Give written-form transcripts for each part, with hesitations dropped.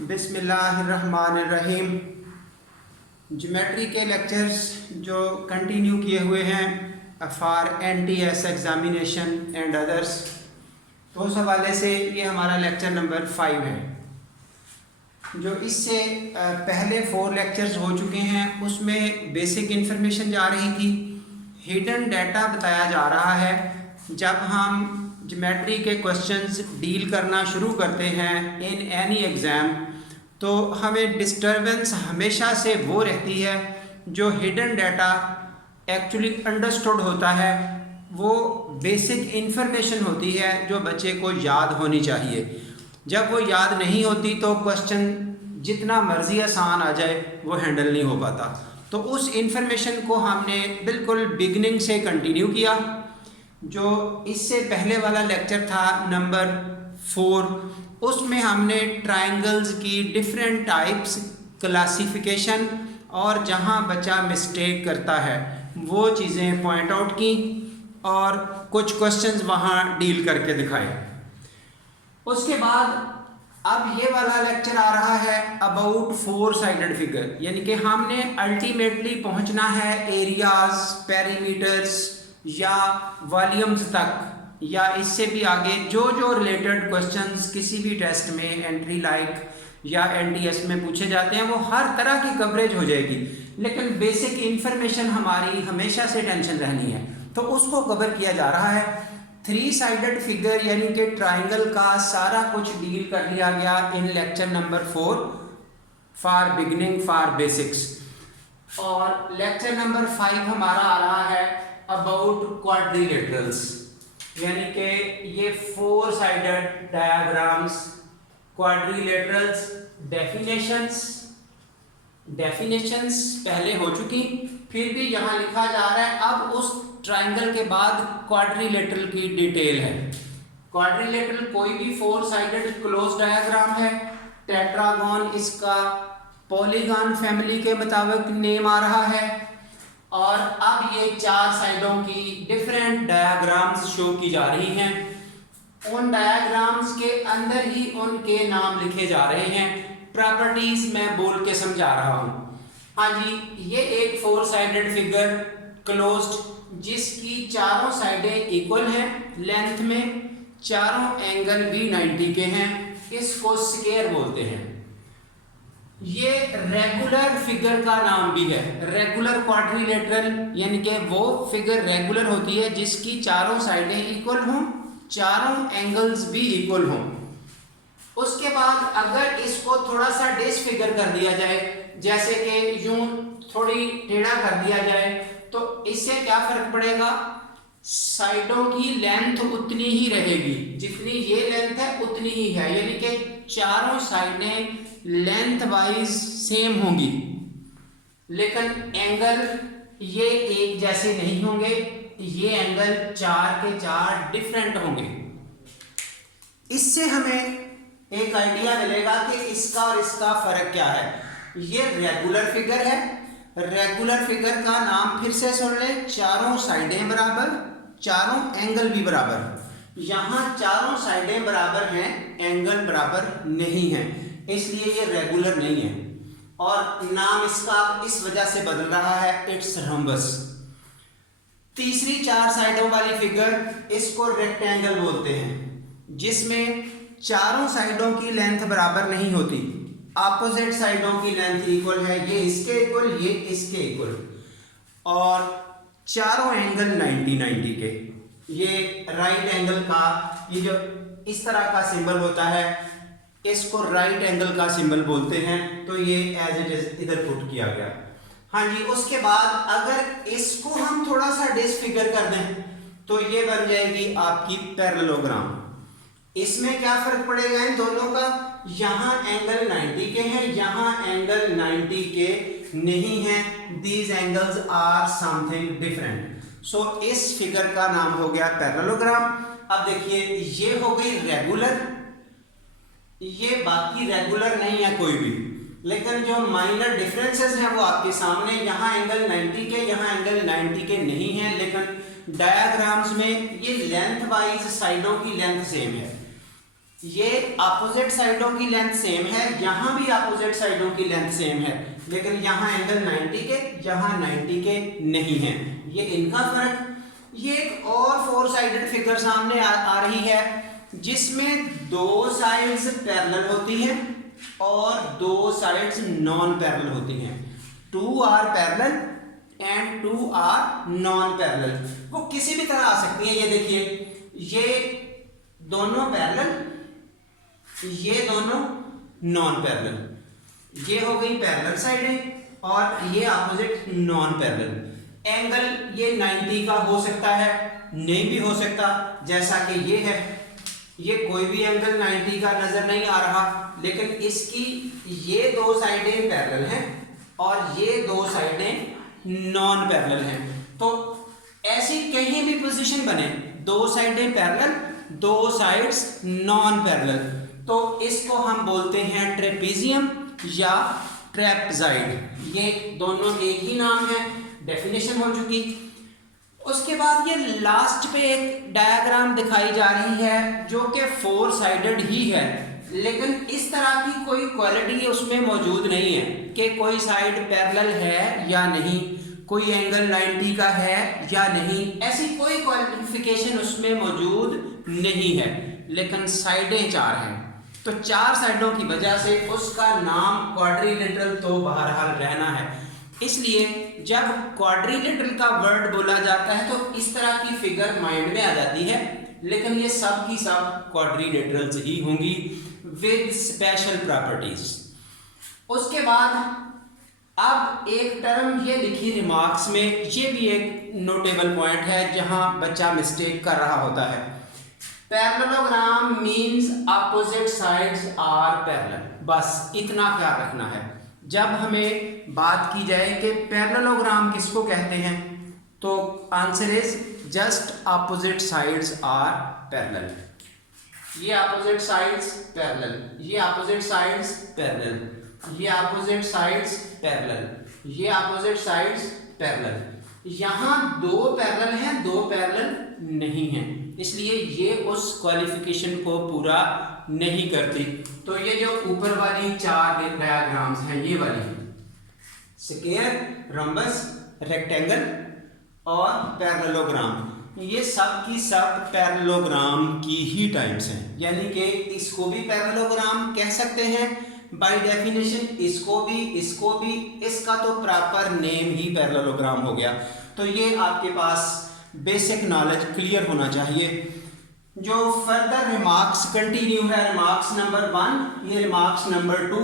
बिस्मिल्लाहिर्रहमानिर्रहीम। ज्योमेट्री के लेक्चर्स जो कंटिन्यू किए हुए हैं for NTS examination and others, तो उस हवाले से ये हमारा लेक्चर नंबर 5 है। जो इससे पहले 4 लेक्चर्स हो चुके हैं उसमें बेसिक इन्फॉर्मेशन जा रही थी, हिडन डाटा बताया जा रहा है। जब हम ज्योमेट्री के क्वेश्चंस डील करना शुरू करते हैं इन एनी एग्ज़ाम, तो हमें डिस्टरबेंस हमेशा से वो रहती है जो हिडन डाटा एक्चुअली अंडरस्टूड होता है, वो बेसिक इन्फॉर्मेशन होती है जो बच्चे को याद होनी चाहिए। जब वो याद नहीं होती तो क्वेश्चन जितना मर्जी आसान आ जाए वो हैंडल नहीं हो पाता। तो उस इन्फॉर्मेशन को हमने बिल्कुल बिगनिंग से कंटिन्यू किया। जो इससे पहले वाला लेक्चर था नंबर 4, उसमें हमने ट्रायंगल्स की डिफरेंट टाइप्स, क्लासिफिकेशन और जहां बच्चा मिस्टेक करता है वो चीज़ें पॉइंट आउट की और कुछ क्वेश्चंस वहां डील करके दिखाए। उसके बाद अब ये वाला लेक्चर आ रहा है अबाउट 4 साइडेड फिगर, यानी कि हमने अल्टीमेटली पहुंचना है एरियाज, पेरीमीटर्स या वॉल्यूम्स तक, या इससे भी आगे जो जो रिलेटेड क्वेश्चंस किसी भी टेस्ट में एंट्री लाइक या NTS में पूछे जाते हैं वो हर तरह की कवरेज हो जाएगी। लेकिन बेसिक इंफॉर्मेशन हमारी हमेशा से टेंशन रहनी है, तो उसको कवर किया जा रहा है। 3 साइडेड फिगर यानी कि ट्राइंगल का सारा कुछ डील कर लिया गया in lecture number 4 for beginning for basics. और लेक्चर नंबर 5 हमारा आ रहा है अबाउट क्वाड्रिलेटरल्स, यानी कि ये 4 साइडेड डायग्राम्स, क्वाड्रिलेटरल्स। डेफिनेशंस पहले हो चुकी, फिर भी यहाँ लिखा जा रहा है अब उस ट्राइंगल के बाद क्वाड्रिलेटरल की डिटेल है। क्वाड्रिलेटरल कोई भी 4 साइडेड क्लोज डायग्राम है। टेट्रागोन इसका पॉलीगॉन फैमिली के मुताबिक नेम आ रहा है। और अब ये 4 साइडों की डिफरेंट डायग्राम्स शो की जा रही हैं। उन डायग्राम्स के अंदर ही उनके नाम लिखे जा रहे हैं। प्रॉपर्टीज मैं बोल के समझा रहा हूँ। हाँ जी, ये एक 4 साइडेड फिगर क्लोज्ड जिसकी चारों साइडें इक्वल हैं लेंथ में, चारों एंगल भी 90 के हैं, इसको स्क्वायर बोलते हैं। ये रेगुलर फिगर का नाम भी है, रेगुलर क्वाड्रिलेटरल, यानी कि वो फिगर रेगुलर होती है जिसकी चारों साइडें इक्वल हों, चारों एंगल्स भी इक्वल हों। उसके बाद अगर इसको थोड़ा सा डिसफिगर कर दिया जाए, जैसे कि यूं थोड़ी टेढ़ा कर दिया जाए, तो इससे क्या फर्क पड़ेगा? साइडों की लेंथ उतनी ही रहेगी, जितनी ये लेंथ है उतनी ही है, यानी कि चारों साइडें लेंथ वाइज सेम होंगी, लेकिन एंगल ये एक जैसे नहीं होंगे। ये एंगल 4 के 4 डिफरेंट होंगे। इससे हमें एक आइडिया मिलेगा कि इसका और इसका फर्क क्या है। ये रेगुलर फिगर है। रेगुलर फिगर का नाम फिर से सुन ले, चारों साइडें बराबर, चारों एंगल भी बराबर। यहाँ चारों साइडें बराबर हैं, एंगल बराबर नहीं है, इसलिए ये रेगुलर नहीं है। और नाम इसका इस वजह से बदल रहा है, इट्स रम्बस। तीसरी 4 साइडों वाली फिगर, इसको रेक्टेंगल बोलते हैं, जिसमें चारों साइडों की लेंथ बराबर नहीं होती, ऑपोजिट साइडों की लेंथ इक्वल है, ये इसके इक्वल, ये इसके इक्वल, और चारों एंगल 90 के। ये राइट एंगल का, ये जो इस तरह का सिंबल होता है इसको राइट एंगल का सिंबल बोलते हैं। तो ये एज इट इज इधर पुट किया गया। हाँ जी, उसके बाद अगर इसको हम थोड़ा सा डिसफिगर कर दें तो ये बन जाएगी आपकी पैरेललोग्राम। इसमें क्या फर्क पड़ेगा इन दोनों का? यहाँ एंगल 90 के हैं, यहाँ एंगल 90 के नहीं हैं। These angles are something different. So इस फिगर का नाम हो गया पैरेललोग्राम। अब देखिए, ये हो गई रेगुलर, ये बाकी रेगुलर नहीं है कोई भी, लेकिन जो माइनर डिफरेंसेस हैं वो आपके सामने। यहाँ एंगल 90 के, यहाँ एंगल 90 के नहीं है, लेकिन डायग्राम्स में ये लेंथ वाइज साइडों की लेंथ सेम है। ये अपोजिट साइडों की लेंथ सेम है, यहाँ भी अपोजिट साइडों की लेंथ सेम है, लेकिन यहाँ एंगल 90 के, यहाँ 90 के नहीं है, ये इनका फर्क। ये एक और 4 साइडेड फिगर सामने आ रही है जिसमें 2 साइड्स पैरेलल होती हैं और 2 साइड्स नॉन पैरेलल होती हैं। 2 are parallel and 2 are non parallel. वो किसी भी तरह आ सकती है। ये देखिए, ये दोनों पैरेलल, ये दोनों नॉन पैरेलल, ये हो गई पैरेलल साइडें और ये अपोजिट नॉन पैरेलल। एंगल ये 90 का हो सकता है, नहीं भी हो सकता, जैसा कि ये है, ये कोई भी एंगल 90 का नजर नहीं आ रहा, लेकिन इसकी ये 2 साइडें पैरेलल हैं और ये 2 साइडें नॉन पैरेलल हैं। तो ऐसी कहीं भी पोजीशन बने, 2 साइडें पैरेलल, 2 साइड्स नॉन पैरेलल, तो इसको हम बोलते हैं ट्रेपेजियम या ट्रेपजाइड। ये दोनों एक ही नाम है, डेफिनेशन हो चुकी। उसके बाद ये लास्ट पे एक डायग्राम दिखाई जा रही है जो कि 4 साइडेड ही है, लेकिन इस तरह की कोई क्वालिटी उसमें मौजूद नहीं है कि कोई साइड पैरेलल है या नहीं, कोई एंगल 90 का है या नहीं, ऐसी कोई क्वालिफिकेशन उसमें मौजूद नहीं है, लेकिन साइडें 4 हैं। तो 4 साइडों की वजह से उसका नाम क्वाड्रिलेटरल तो बहरहाल रहना है। इसलिए जब क्वाड्रिलेटरल का वर्ड बोला जाता है तो इस तरह की फिगर माइंड में आ जाती है, लेकिन ये सब की सब क्वाड्रिलेटरल्स ही होंगी विद स्पेशल प्रॉपर्टीज। उसके बाद अब एक टर्म ये लिखी रिमार्क्स में, ये भी एक नोटेबल पॉइंट है जहां बच्चा मिस्टेक कर रहा होता है। Parallelogram means opposite sides are parallel, बस इतना ख्याल रखना है। जब हमें बात की जाए कि पैरेललोग्राम किसको कहते हैं, तो answer is just opposite sides are parallel. ये अपोजिट साइड्स पैरेलल, ये अपोजिट साइड्स पैरेलल, ये अपोजिट साइड्स पैरेलल, ये अपोजिट साइड्स पैरेलल। यहाँ 2 पैरेलल हैं, 2 पैरेलल नहीं हैं, इसलिए ये उस क्वालिफिकेशन को पूरा नहीं करती। तो ये जो ऊपर वाली 4 डायग्राम्स हैं, ये वाली स्क्वायर, रम्बस, रेक्टेंगल और पैरेललोग्राम, ये सब की सब पैरेललोग्राम की ही टाइप्स हैं, यानी कि इसको भी पैरेललोग्राम कह सकते हैं बाय डेफिनेशन, इसको भी, इसका तो प्रॉपर नेम ही पैरेललोग्राम हो गया। तो ये आपके पास बेसिक नॉलेज क्लियर होना चाहिए। जो फर्दर रिमार्क्स कंटिन्यू है, रिमार्क्स नंबर 1, ये रिमार्क्स नंबर 2,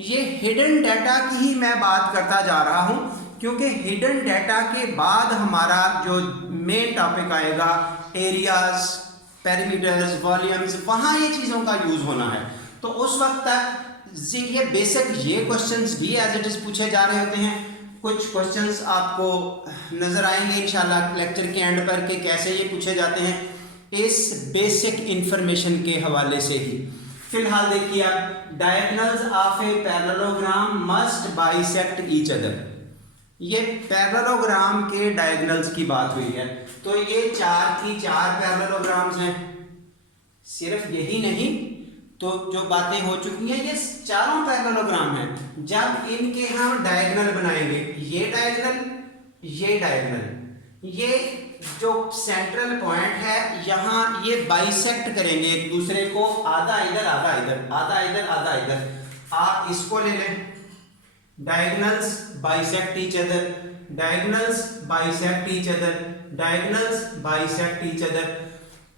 ये हिडन डाटा की ही मैं बात करता जा रहा हूँ, क्योंकि हिडन डाटा के बाद हमारा जो मेन टॉपिक आएगा एरियाज, पेरीमीटर्स, वॉल्यूम्स, वहाँ ये चीज़ों का यूज़ होना है। तो उस वक्त तक ये बेसिक ये क्वेश्चंस भी एज इट इज़ पूछे जा रहे होते हैं। कुछ क्वेश्चंस आपको नज़र आएंगे इंशाल्लाह लेक्चर के एंड पर कि कैसे ये पूछे जाते हैं, इस बेसिक इंफॉर्मेशन के हवाले से ही। फिलहाल देखिए आप, diagonals of a parallelogram must bisect each other. ये पैरेललोग्राम के डायगोनल्स की बात हुई है, तो ये 4 की 4 पैरेललोग्राम्स हैं। सिर्फ यही नहीं, तो जो बातें हो चुकी हैं, ये चारों पैरेललोग्राम हैं। जब इनके हम डायगोनल बनाएंगे, ये डायगोनल, ये डायगोनल, ये जो सेंट्रल पॉइंट है यहाँ ये बाइसेक्ट करेंगे एक दूसरे को, आधा इधर आधा इधर, आधा इधर आधा इधर। आप इसको ले लें, diagonals bisect each other, diagonals bisect each other, diagonals bisect each other.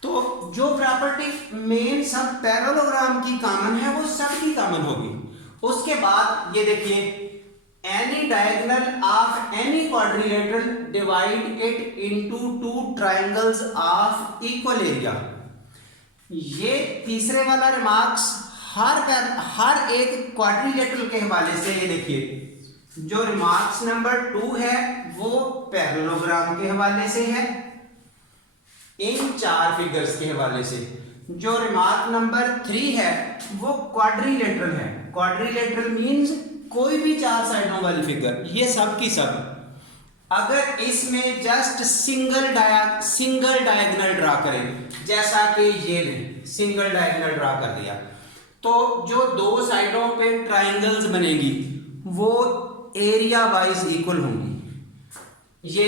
तो जो प्रॉपर्टी मेन सब पैरेललोग्राम की कॉमन है वो सब की कॉमन होगी। उसके बाद ये देखिए, any diagonal of any quadrilateral divide it into 2 triangles of equal area. ये तीसरे वाला रिमार्क्स हर एक क्वाड्रिलेटरल के हवाले से, ये देखिए जो रिमार्क्स नंबर 2 है वो पैरेललोग्राम के हवाले से है, इन 4 फिगर्स के हवाले से। जो रिमार्क नंबर 3 है वो क्वाड्रिलेटरल है। क्वाड्रिलेटरल मींस कोई भी 4 साइडों वाली फिगर, ये सब की सब। अगर इसमें जस्ट सिंगल डायगोनल ड्रा करें, जैसा कि ये लें, सिंगल डायगोनल ड्रा कर दिया, तो जो दो साइडों पे ट्राइंगल्स बनेगी वो एरिया वाइज इक्वल होंगी। ये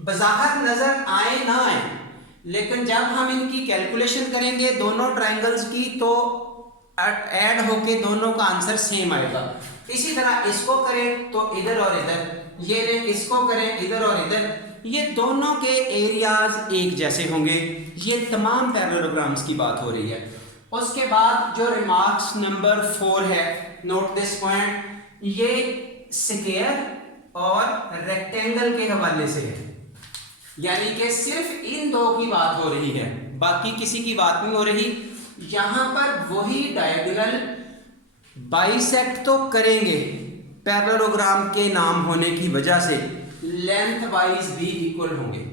बज़ाहिर नजर आए ना आए, लेकिन जब हम इनकी कैलकुलेशन करेंगे दोनों ट्राइंगल्स की तो ऐड होके दोनों का आंसर सेम आएगा। इसी तरह इसको करें तो इधर और इधर, ये इसको करें इधर और इधर, ये दोनों के एरियाज एक जैसे होंगे। ये तमाम पैरेललोग्राम्स की बात हो रही है। उसके बाद जो रिमार्क्स नंबर 4 है, नोट दिस पॉइंट, ये स्क्वायर और रेक्टेंगल के हवाले से है, यानी कि सिर्फ इन दो की बात हो रही है, बाकी किसी की बात नहीं हो रही। यहां पर वही डायगोनल बाइसेक्ट तो करेंगे पैरेललोग्राम के नाम होने की वजह से, लेंथ वाइज भी इक्वल होंगे।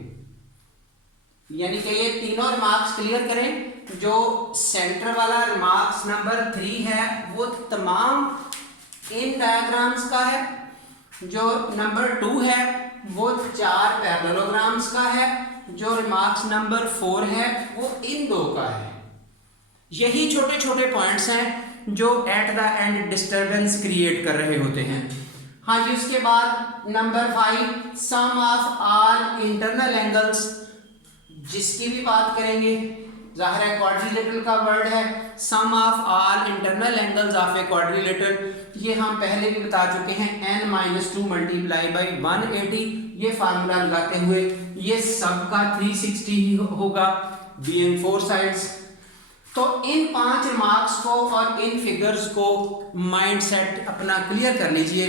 यानी कि ये तीनों रिमार्क्स क्लियर करें। जो सेंटर वाला रिमार्क्स नंबर 3 है वो तमाम इन डायग्राम्स का है। जो नंबर 2 है वो 4 पैरेललोग्राम्स का है। जो रिमार्क्स नंबर 4 है वो इन दो का है। यही छोटे छोटे पॉइंट्स हैं जो at the end disturbance create कर रहे होते हैं। हाँ जी, उसके बाद number 5, sum of all internal angles, जिसकी भी बात करेंगे, जाहिर है क्वाड्रिलेटरल का वर्ड है, sum of all internal angles of a quadrilateral. ये हम पहले भी बता चुके हैं, n-2 मल्टीप्लाई बाई 180। ये फार्मूला लगाते हुए ये सब का 360 ही होगा, बीइंग 4 साइड्स। तो इन 5 रिमार्क्स को और इन फिगर्स को माइंड सेट अपना क्लियर कर लीजिए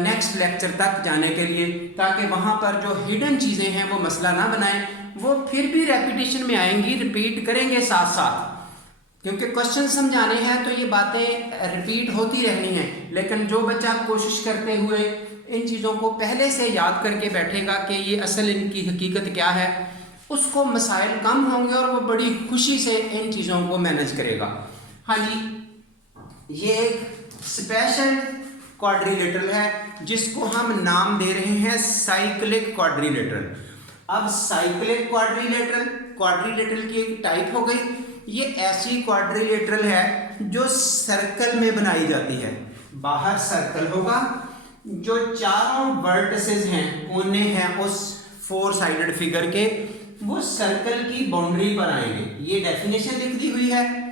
नेक्स्ट लेक्चर तक जाने के लिए, ताकि वहाँ पर जो हिडन चीज़ें हैं वो मसला ना बनाएं। वो फिर भी रेपिटेशन में आएंगी, रिपीट करेंगे साथ साथ, क्योंकि क्वेश्चन समझाने हैं तो ये बातें रिपीट होती रहनी हैं। लेकिन जो बच्चा कोशिश करते हुए इन चीज़ों को पहले से याद करके बैठेगा कि ये असल इनकी हकीकत क्या है, उसको मसाइल कम होंगे और वो बड़ी खुशी से इन चीज़ों को मैनेज करेगा। हाँ जी, ये एक स्पेशल क्वाड्रिलेटरल है जिसको हम नाम दे रहे हैं साइक्लिक क्वाड्रिलेटरल। अब साइक्लिक क्वाड्रिलेटरल की एक टाइप हो गई। ये ऐसी क्वाड्रिलेटरल है जो सर्कल में बनाई जाती है। बाहर सर्कल होगा, जो चारों वर्टिसेस हैं, कोने हैं उस 4 साइडेड फिगर के, वो सर्कल की बाउंड्री पर आएंगे। ये डेफिनेशन लिख दी हुई है।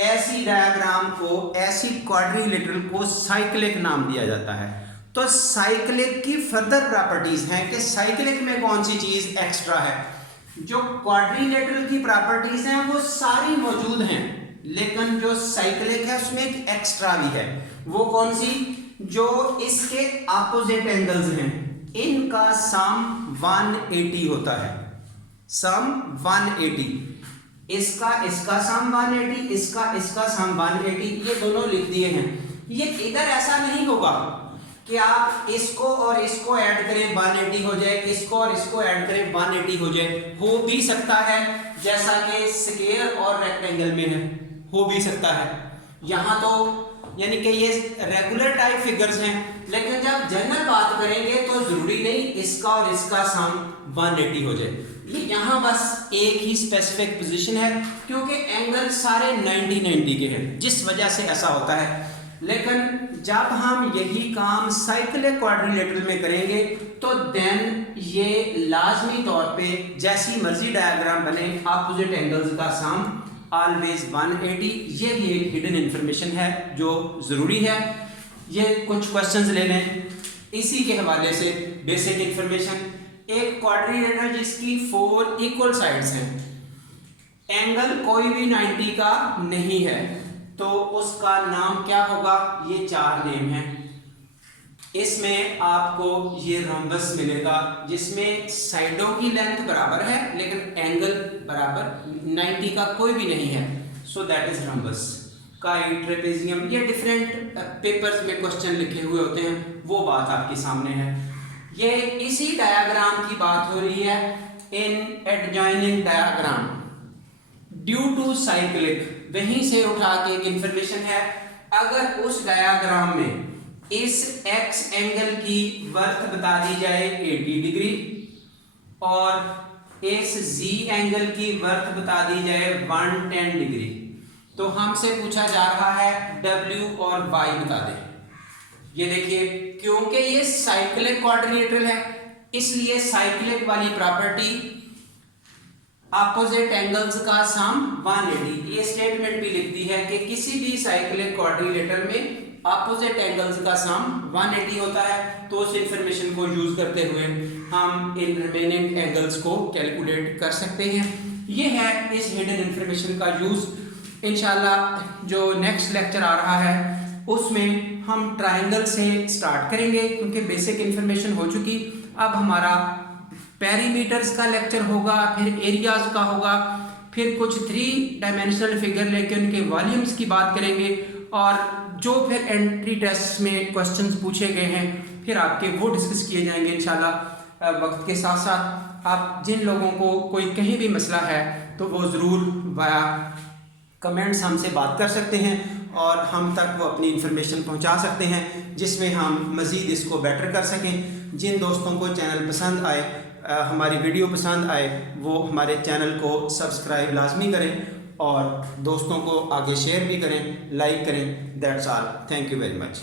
ऐसी डायग्राम को, ऐसी क्वाड्रिलेटरल को साइक्लिक नाम दिया जाता है। तो साइक्लिक की फर्दर प्रॉपर्टीज हैं कि साइक्लिक में कौन सी चीज एक्स्ट्रा है। जो क्वाड्रिलेटरल की प्रॉपर्टीज हैं वो सारी मौजूद हैं, लेकिन जो साइक्लिक है उसमें एक एक्स्ट्रा भी है। वो कौन सी? जो इसके ऑपोजिट एंगल्स हैं, इनका सम 180 होता है। सम 180, इसका सम 180, इसका सम 180, ये दोनों लिख दिए हैं। ये इधर ऐसा नहीं होगा कि आप इसको और इसको ऐड करें 180 हो जाए, इसको और इसको ऐड करें 180 हो जाए। हो भी सकता है, जैसा कि स्क्वायर और रेक्टेंगल में है, हो भी सकता है। यहाँ तो यानी कि ये रेगुलर टाइप फिगर्स हैं, लेकिन जब जनरल बात करेंगे तो जरूरी नहीं इसका और इसका सम 180 हो जाए। ये यहाँ बस एक ही स्पेसिफिक पोजीशन है, क्योंकि एंगल सारे 90-90 के हैं, जिस वजह से ऐसा होता है। लेकिन जब हम यही काम साइक्लिक क्वाड्रिलेटरल में करेंगे तो देन ये लाजमी तौर पे जैसी मर्जी डायग्राम बने, ऑपोजिट एंगल्स का सम ऑलवेज 180। ये भी एक हिडन इंफॉर्मेशन है जो ज़रूरी है। ये कुछ क्वेश्चंस ले लें इसी के हवाले से, बेसिक इंफॉर्मेशन। एक क्वाड्रिलेटरल जिसकी 4 इक्वल साइड्स हैं, एंगल कोई भी 90 का नहीं है, तो उसका नाम क्या होगा? ये 4 नेम हैं। इसमें आपको ये रम्बस मिलेगा जिसमें साइडों की लेंथ बराबर है लेकिन एंगल बराबर 90 का कोई भी नहीं है, so that is rhombus. Kite, trapezium, ये डिफरेंट पेपर्स में क्वेश्चन लिखे हुए होते हैं, वो बात आपके सामने है। ये इसी डायग्राम की बात हो रही है, in adjoining diagram due to cyclic, वहीं से उठा के एक इंफॉर्मेशन है। अगर उस डायग्राम में इस एक्स एंगल की वर्थ बता दी जाए 80 डिग्री और इस जी एंगल की वर्थ बता दी जाए 110 डिग्री, तो हमसे पूछा जा रहा है डब्ल्यू और वाई बता दें। ये देखिए, क्योंकि ये साइक्लिक क्वाड्रिलेटरल है इसलिए साइक्लिक वाली प्रॉपर्टी अपोजिट एंगल्स का सम 180, ये स्टेटमेंट भी लिखती है कि किसी भी साइक्लिक क्वाड्रिलेटरल में अपोजिट एंगल्स का सम 180 होता है। तो उस इंफॉर्मेशन को यूज करते हुए हम इन रिमेनिंग एंगल्स को कैलकुलेट कर सकते हैं। ये है इस हिडन इंफॉर्मेशन का यूज। इंशाल्लाह जो नेक्स्ट लेक्चर आ रहा है उसमें हम ट्रायंगल से स्टार्ट करेंगे, क्योंकि बेसिक इंफॉर्मेशन हो चुकी। अब हमारा पेरीमीटर्स का लेक्चर होगा, फिर एरियाज का होगा, फिर कुछ 3 डायमेंशनल फिगर लेके उनके वॉल्यूम्स की बात करेंगे, और जो फिर एंट्री टेस्ट में क्वेश्चंस पूछे गए हैं फिर आपके वो डिस्कस किए जाएंगे इंशाल्लाह वक्त के साथ साथ। आप जिन लोगों को कोई कहीं भी मसला है तो वो ज़रूर वाया कमेंट्स हमसे बात कर सकते हैं और हम तक वो अपनी इन्फॉर्मेशन पहुंचा सकते हैं, जिसमें हम मज़ीद इसको बेटर कर सकें। जिन दोस्तों को चैनल पसंद आए, हमारी वीडियो पसंद आए, वो हमारे चैनल को सब्सक्राइब लाजमी करें और दोस्तों को आगे शेयर भी करें, लाइक करें। That's all. Thank you very much.